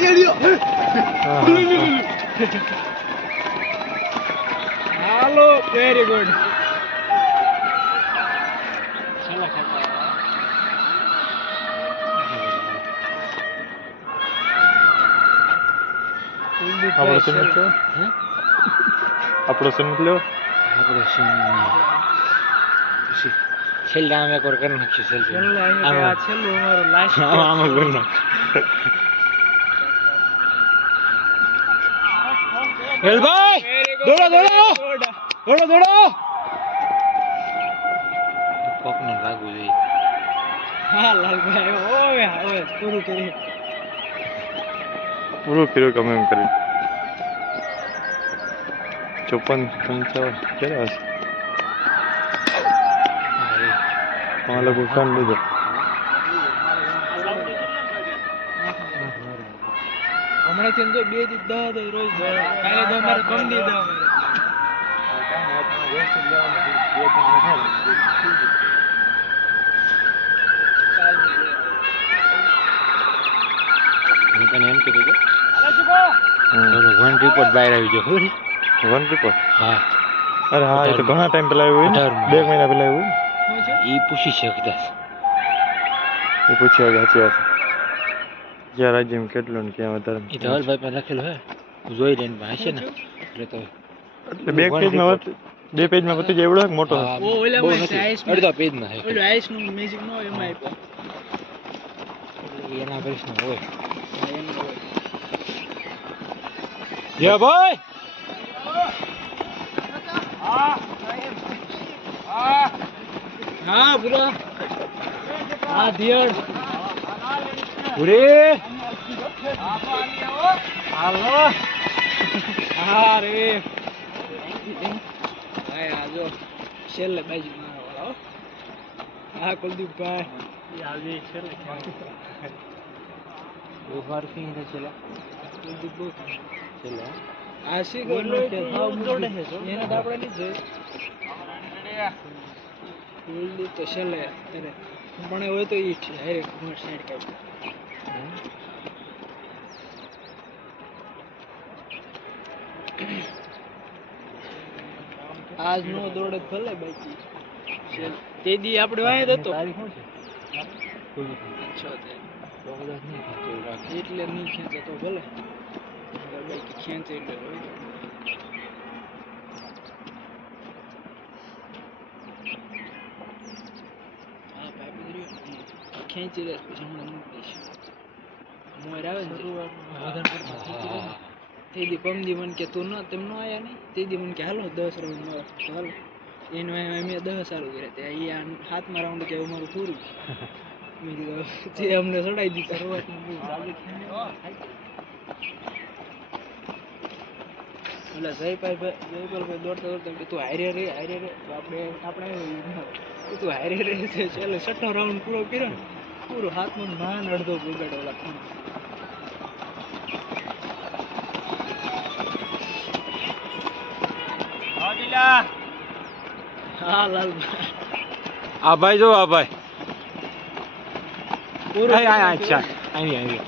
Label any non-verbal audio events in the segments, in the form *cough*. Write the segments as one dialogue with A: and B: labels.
A: Radio હાલો very good
B: આપણો scene નીકળ્યો આપણો સીન નીકળ્યો
C: આપણો સીન ছেলে আমি
A: করকেন না কি ছেলে ছেলে আমি
B: ছেলে আমার লাস্ট আমার বল না হেল ভাই দৌড়ো
C: দৌড়ো দৌড়ো দৌড়ো
A: পক না লাগু রে হ্যাঁ লাল
B: ভাই ওয়ে ওয়ে পুরো করে পুরো ফিরো কম করে
C: चौपन पंचावन
B: क्या લોકો ફોન લીધો
A: હમણાંથી એમ જો બે દી દહ દહ રોજ કાલે તો અમારે કમ દીધા
C: હું તને એમ કીધું ઓલો વન રિપોર્ટ બહાર આવી ગયો ખબર છે?
B: વન રિપોર્ટ
C: હા
B: અરે હા એ તો ઘણા ટાઈમ પહેલા આવ્યું. બે મહિના પહેલા આવ્યું
A: છે
C: એ પૂછી શકતા
B: એ પૂછ્યા કે સાચી વાત. જ્યાં રાજ્યમાં કેટલું ને ક્યાં વધારે
C: એ તો હલભાઈ પાસે લખેલું હે જોઈ લઈને પણ હશે ને? એટલે તો
B: એટલે બે પેજમાં માં બે પેજમાં પતી જાય એવડો મોટો?
C: અડધા પેજના છે.
A: ઓલું આઈસનું મેજિક નો એમાં. આપ્યો
C: એના પ્રશ્ન હોય.
B: ભાઈ!
A: હા પૂરા હા ધીયડ
B: પૂરે
A: હાલો. હા રે. ભાઈ આ જો છેલ્લે બાજુ મારા હા. કુલદીપભાઈ આવી છેલ્લે
C: નથી
A: કુલદીપ
C: છેલ્લા.
A: આ શી ગોળ કે ભાવ જોડે છે એને આપણે નહીં જોઈ કુલદીપ તો છેલ્લે અત્યારે પણ હોય તો ઈ છે ડાયરેક્ટ ઘર સાઈડ કાઢી. આજ નો દોડે તો ભલે બાકી તે દી આપણે વાય હતો.
C: તારીખ શું છે.
A: એટલે નહીં ખેંચે તો ભલે. બાકી ખેંચે એટલે હોય હા પાઇપ જ રહ્યો. ખેંચી લે પછી હમણાં મૂકી દઈશ મોર આવે ને
C: હા.
A: તે દી પમદી મને કે તું ન તેમ ન આયા નહીં તે દી મને કે હાલો દસ રાઉન્ડ મારો હાલો એનું એમ અમે દસ સારું કર્યા ત્યાં એ આ હાથમાં રાઉન્ડ કે એવું મારું પૂરું મેં કીધું જે અમને ચડાઈ દીધી શરૂઆતમાં એટલે જયપાલભાઈ જયપાલભાઈ દોડતા દોડતા કે તું હારે રે હારે રે આપણે આપણે તું હારે રે છે ચાલે છઠ્ઠો રાઉન્ડ પૂરો કર્યો ને પૂરો હાથમાં માન અડધો બગાડો ઓલા ખૂણે હા લાલભાઈ
B: આ ભાઈ જો આ ભાઈ.
A: પૂરું
B: અચ્છા આવી આવી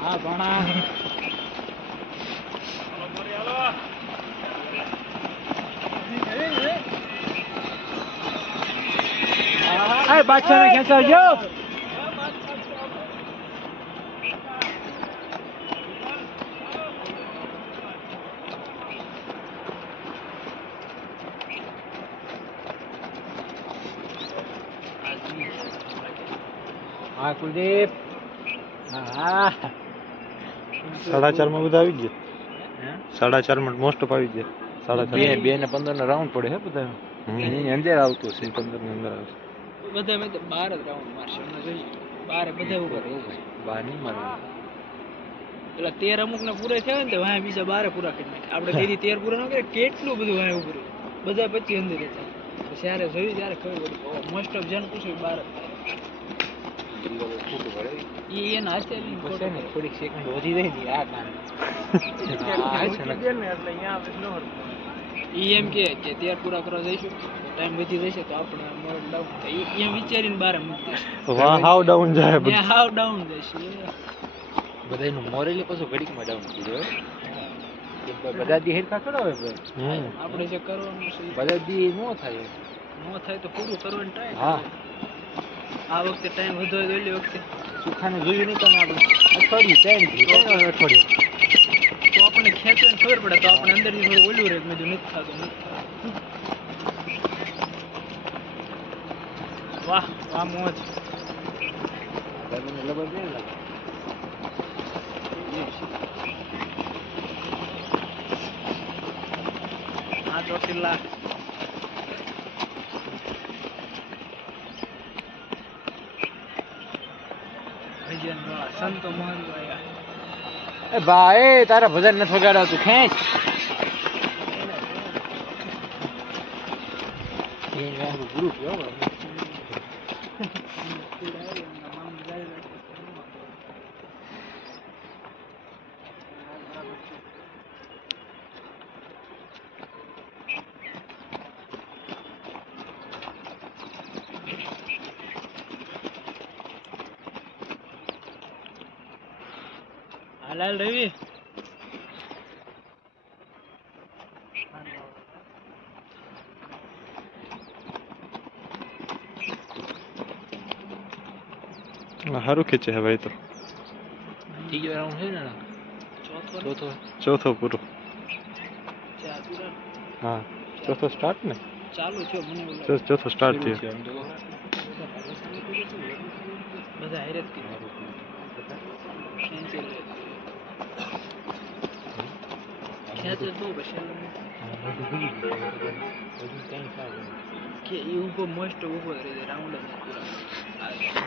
A: હા ભણા.
B: આય બાદશાહ ને ખેંચાવજો
C: હા કુલદીપ હા
B: સાડા ચાર માં બધા આવી ગયા
C: હે?
B: સાડા ચાર માં મોસ્ટ ઓફ આવી ગયા સાડા
C: બે
B: ચાર
C: બે ને પંદર નો રાઉન્ડ પડે હે બધા
B: હમ.
C: એની અંદર આવતું છે
B: પંદર ની અંદર આવશે
A: બધા મેં તો બાર જ રાઉન્ડ મારશે અમને જોઈએ બાર બધા ઉપર
C: બહાર નહીં મારવું
A: પેલા તેર અમુક ને પૂરા થયા ને તો વાંહે બીજા બારે પૂરા કરી નાખ્યા આપણે કીધી તેર પૂરા ન કરે કેટલું બધું વાંહે ઉપર બધા પછી અંદર હતા તો જ્યારે જોયું ત્યારે ખબર પડી મોસ્ટ ઓફ જન પૂછ્યું બાર
C: ખોટું પડે
A: એ એના હાથે લઈને
C: પછી
A: ખોટું
C: ને થોડીક સેકન્ડ વધી જાય ને આ કારણે આ છે ને
A: એટલે અહીંયા એમ કે કે ત્યાર પૂરા કરવા જઈશું. ટાઈમ વધી જશે તો આપણે મોડ ડાઉન થાય. એમ વિચારીને બારે મૂકી
B: વાહ હાવ ડાઉન જાય બધું.
A: હાવ ડાઉન જશે.
C: બધાયનું મોરેલી પાછું ઘડીકમાં ડાઉન થઈ જાય બધા દી હેરખા કરો હવે
B: હમ.
A: આપણે જે કરવાનું છે
C: બધા દી નો થાય.
A: નો થાય તો પૂરું કરવાનું ટ્રાય
C: હા.
A: આ વખતે ટાઈમ વધુ હોય તો ઓલી વખતે.
C: સુખાને જોયું નહીં તમે આપણે. અઠવાડિયું ટાઈમ અઠવાડિયું
A: ખેંચે ને ખબર પડે તો આપણે અંદરથી થોડું ઓલું રહે મેં કીધું નથી થતું નથી થતું. વાહ વાહ મોજ
C: તમને લબર નહીં લાગે
A: આ ચોટીલા ભજન વાળા સંતો મોહન
C: એ ભાઈ તારા ભજન નથી વગાડાતું ખેંચ. ગુરુ કયો
B: સારું ખેંચે છે ભાઈ તો
C: ત્રીજો રાઉન્ડ છે ને
A: ચોથો
C: ચોથો
B: ચોથો પૂરો
A: ચાર પૂરા
B: હા ચોથો સ્ટાર્ટ ને
A: ચાલુ છે મને એવું લાગે.
B: ચો- ચોથો સ્ટાર્ટ થયો
C: છે આમ તો.
A: બધા હારે જ કીધું. ખેંચી લે. ખેંચે તો પછી
C: હજુ કંઈ સારું
A: કે એ ઊભો મોસ્ટ ઊભો રહી જાય રાઉન્ડ જ નથી પૂરા.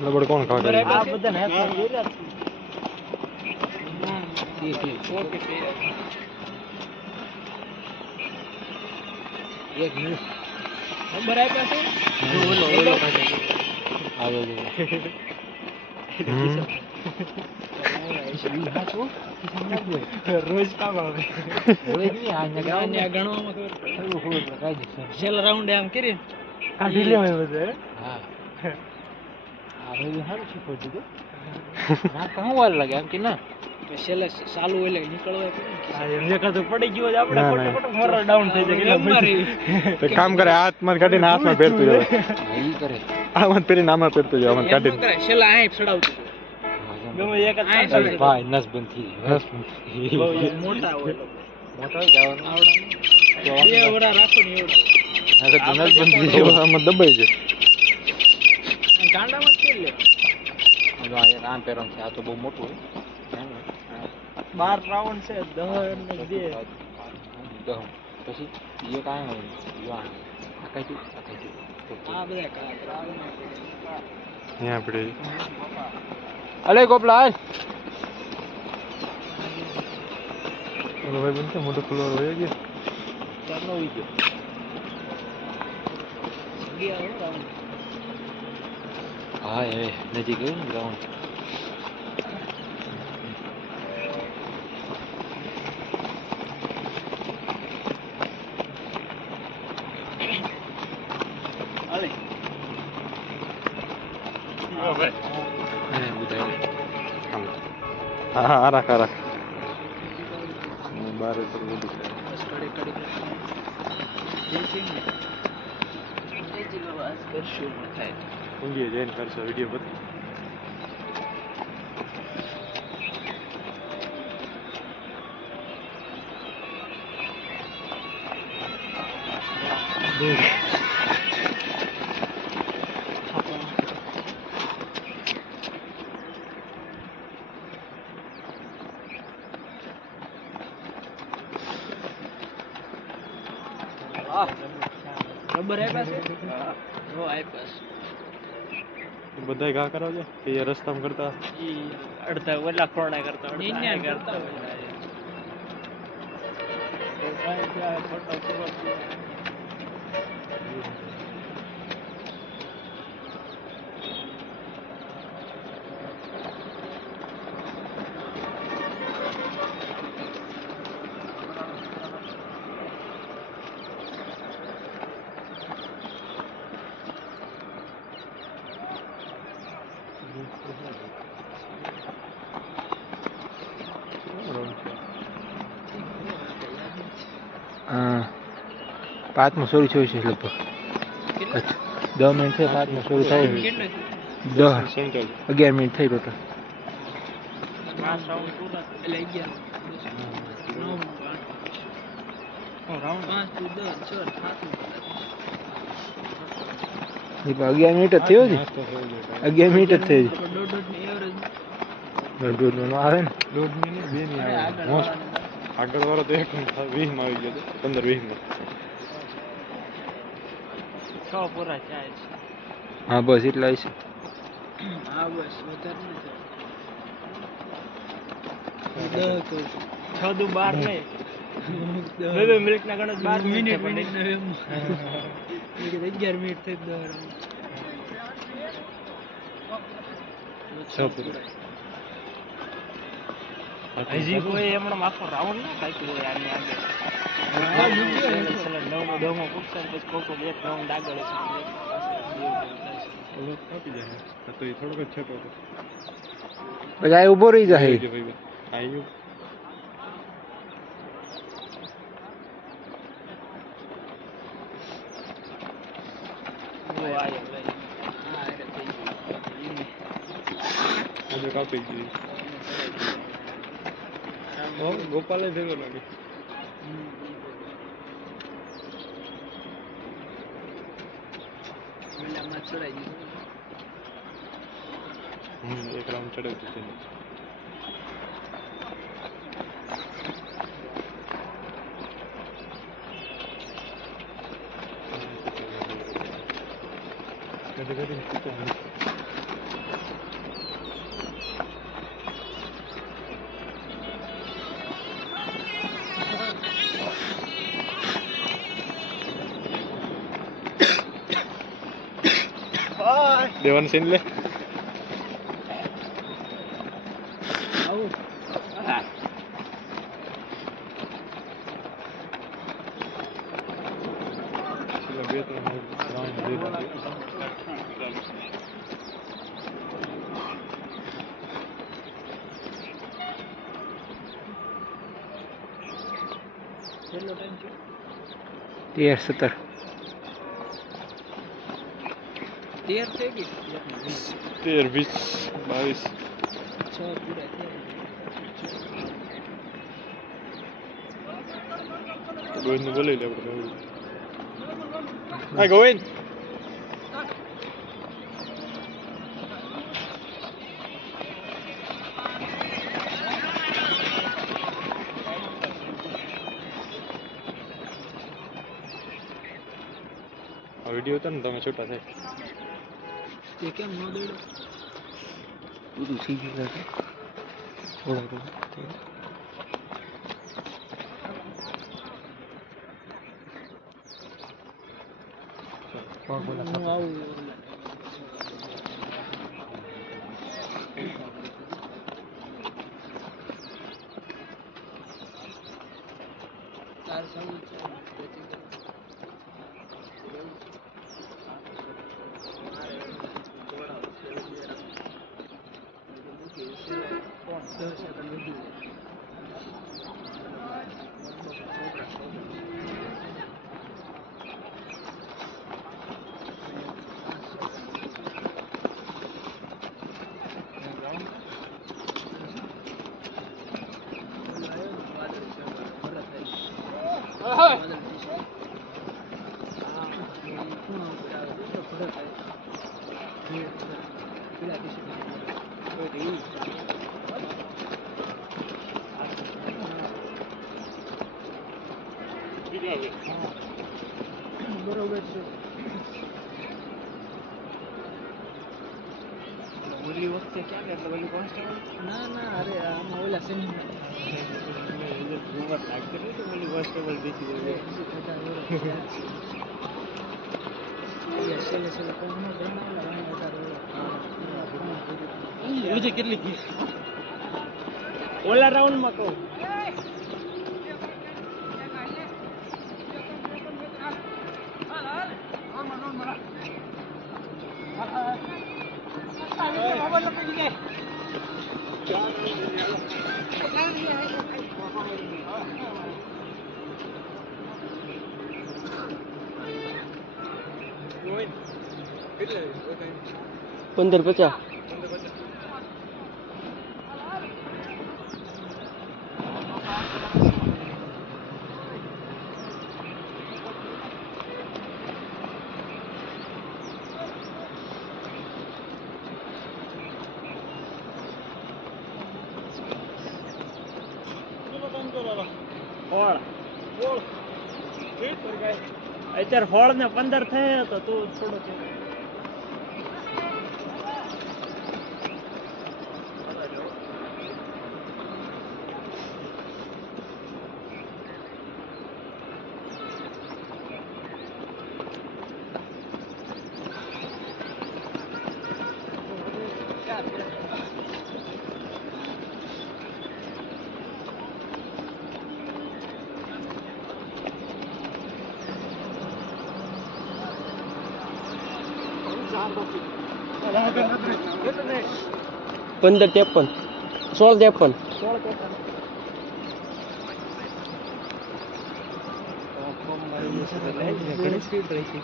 B: લબડ કોણ ખા કરે
A: બરાબર.
C: આ બધા ન્યાય પણ જોયેલા જ.
A: Okay clear.
C: એક મિનિટ
A: નંબર આપ્યા છે
C: ઓલો ઓલો કાઢે આવ્યો જો
B: હમ
A: રોજ કામ આવે
C: હવે નહીં આ ને ગાવ ને
A: ગણવામાં ખબર પડે
C: થોડું થોડું કાઢી છે
A: છેલ્લા રાઉન્ડ આમ કરી
B: કાઢી લેવાય બધે *laughs*
C: હા સારું શીખવતું હતું ના તો શું વાર લાગે આમ કે ના?
A: છેલ્લે ચાલુ એટલે નીકળવા
B: પડી ગયો આપણે
A: મોરલ ડાઉન થઈ જાય
B: તો કામ કરે હાથમાં કાઢીને હાથમાં પહેરતું જવાય
C: હા, ઈ કરે.
B: આમાં પહેરીને આમાં પહેરતું જવાય આમાં કાઢીને.
A: છેલ્લા આય ચડાવતું
C: ગમે
A: એક જ
C: ભાઈ નસ થઈ
A: મોટા હોય
C: મોટા જવાનું
A: આવડા? બે રાખો ને એવડા
C: નસ બંધ થઈ
B: એવો
C: ગયો
B: આમાં દબાઈ છે
A: આ ગાંડામાં જ લે
C: જો આ એક આમ પહેરવાનું છે આ તો બહુ મોટું હોય.
A: બાર રાઉન્ડ છે દહ ને બે.
C: દહ પછી એ કાંઈ હોય. નહીં. જો આ આ કાઢ્યું, આ
A: બધા
B: અહીંયા આપણે
C: અલે ગોપલા હાલ.
B: ઓલો ભાઈ બનતો મોટો ખુલ્લો હોય ગયો?
C: ચાલો આવી ગયો. ગયું Ah, evet.
A: Ne
B: diyor? Ground. Ali. Evet. Evet, bu da. Tamam. Aha, arak
A: arak. Mübarek bir bulduk. Kare kare. Ne diyeyim? Ne diyeyim? Asgari şurada kaydı.
B: ઊંઘીએ જઈને કરશો વીડિયો બધી
A: રબર આપ્યા છે. હા. આપ્યા છે.
B: બધાય ઘા કરો છે? કે એ રસ્તામાં કરતા?
A: ઈ
D: અડધા ઓલા ખોરડા કરતા અડધા
A: કરતા.
D: કરતા
A: હોય.
D: તો કાંઈ ત્યાં ખોટો પૂરો થયો.
C: હા પાંચમાં શરૂ થયું છે લગભગ? દસ મિનિટ થઈ પાંચમાં શરૂ થાય. દસ. અગિયાર મિનિટ થઈ ટોટલ.
A: આઠ. પાંચ દસ છ
C: પણ અગિયાર મિનિટ જ થયો છે. અગિયાર મિનિટ જ થઈ છે.
A: દોઢ
C: દોઢ દોઢ નો આવે ને.
B: દોઢ મિનિટ બે ની આવે. મોસ્ટ. આગળ વાળો તો એક વીસમાં આવી ગયો પંદર વીસમાં
D: છ પૂરા થયા
C: હા બસ એટલા છે
A: હા બસ વધારે છું.
D: દુ બાર નહીં.
A: દસ.
D: બે બે મિનિટ ના ગણત બાર મિનિટ
A: મિનિટ અગિયાર મિનિટ થઈ દસ
B: છ પૂરા.
D: હજી કોઈ હમણાં આખો રાઉન્ડ ના કાપ્યો હોય આની આગળ
A: હા, મૂક્યો
D: છેલ્લે
A: એમ તો.
D: નવમો દસમો પૂછશે પછી કોક એક રાઉન્ડ આગળ
B: થોડોક છેટો
C: પછી આ ઊભો રહી જાય
B: পেয়েছিলি ও গোপালে দেবো নাকি? एक राउंड
A: चढ़े
B: होते थे Doon sini deh.
A: Iya, yes, sir.
C: તેર
A: થઈ ગઈ?
B: તેર વીસ બાવીસ
A: છ પૂરા થયા.
B: ગોવિંદ ને લે આપણે હા ગોવિંદ વીડિયો હતો ને તમે છૂટા થાય
A: તે કેમ ન દોડ્યો?
C: બધું થઈ ગયું છે થોડા
A: હું આવું
D: કેટલી ઓલા રાઉન્ડમાં કહું
E: પંદર પચાસ
D: હોળ અત્યારે હોળ ને પંદર થયા તો તું થોડો
E: પંદર ત્રેપન સોળ ત્રેપન
A: ઘણી સ્પીડ રહી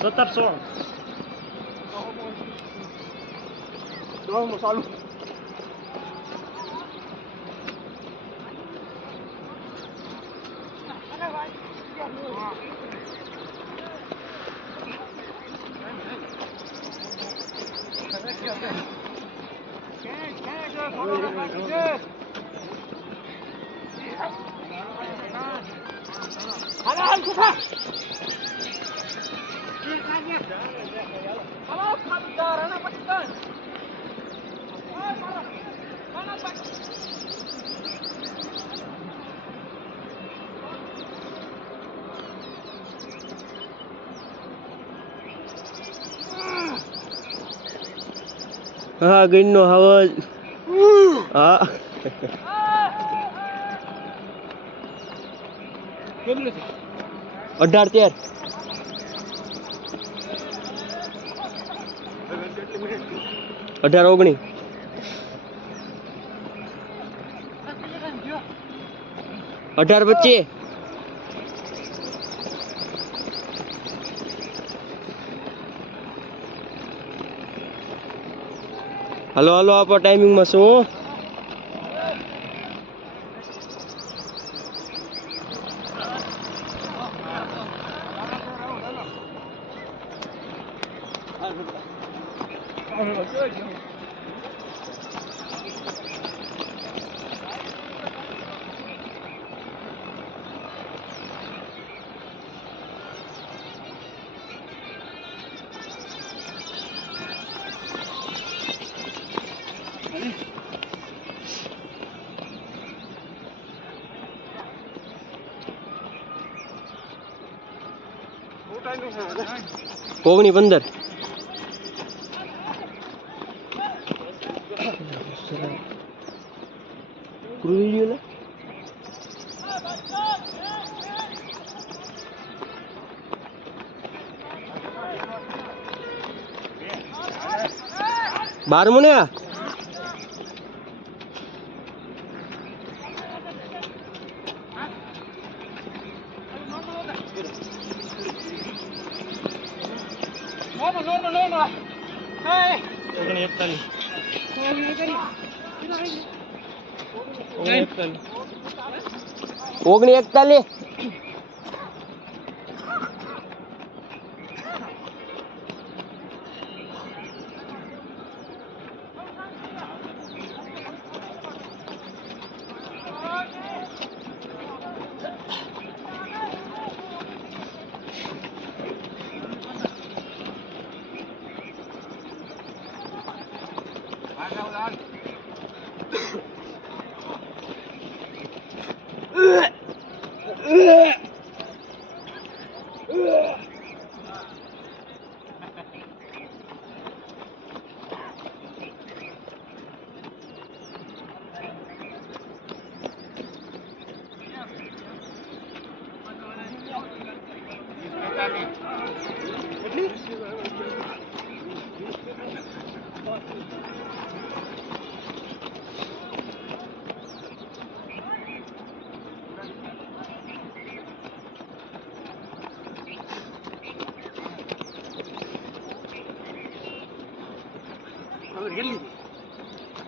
D: સત્તર સોળ
E: હા ગઈનો નો હા. અઢાર તેર. અઢાર ઓગણીસ અઢાર પચીસ. હલો હલો આપો ટાઈમિંગમાં શું? Thank પંદર ક્રૂ પંદર બારમું ને આ?
D: ઓગણી એકતાલીસ it.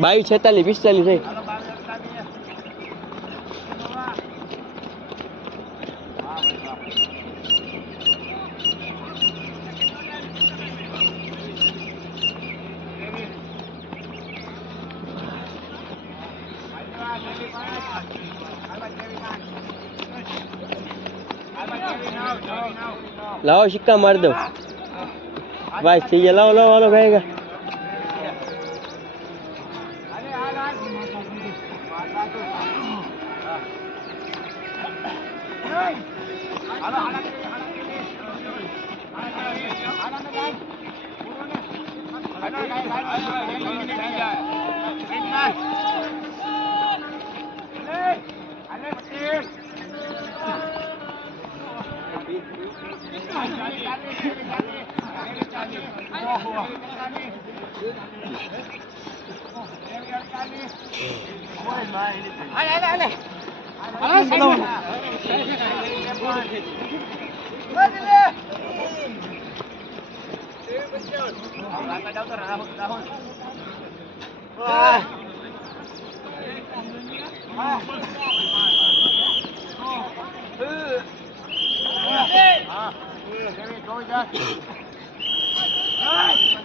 D: બાવીસ છેતાલીસ પિસ્તાલીસ થઈ લાવો સિક્કા મારી દો બસ થઈ ગયા લાવો લાવો હાલો ભાઈ Ah.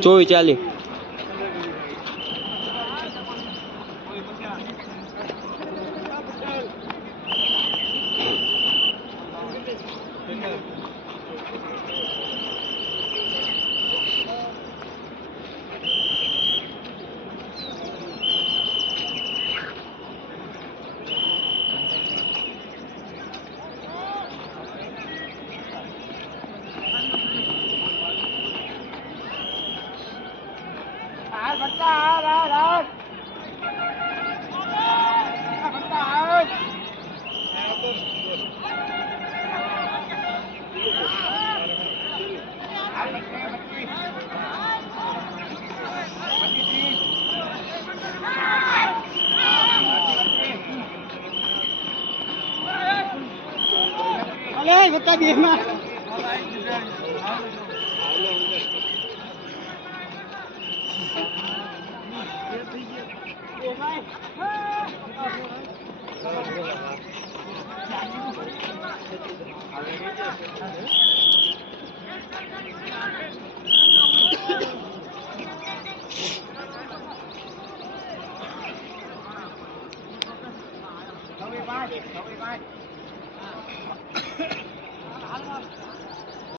D: ચોવીસ ચાલીસ hat da gemacht.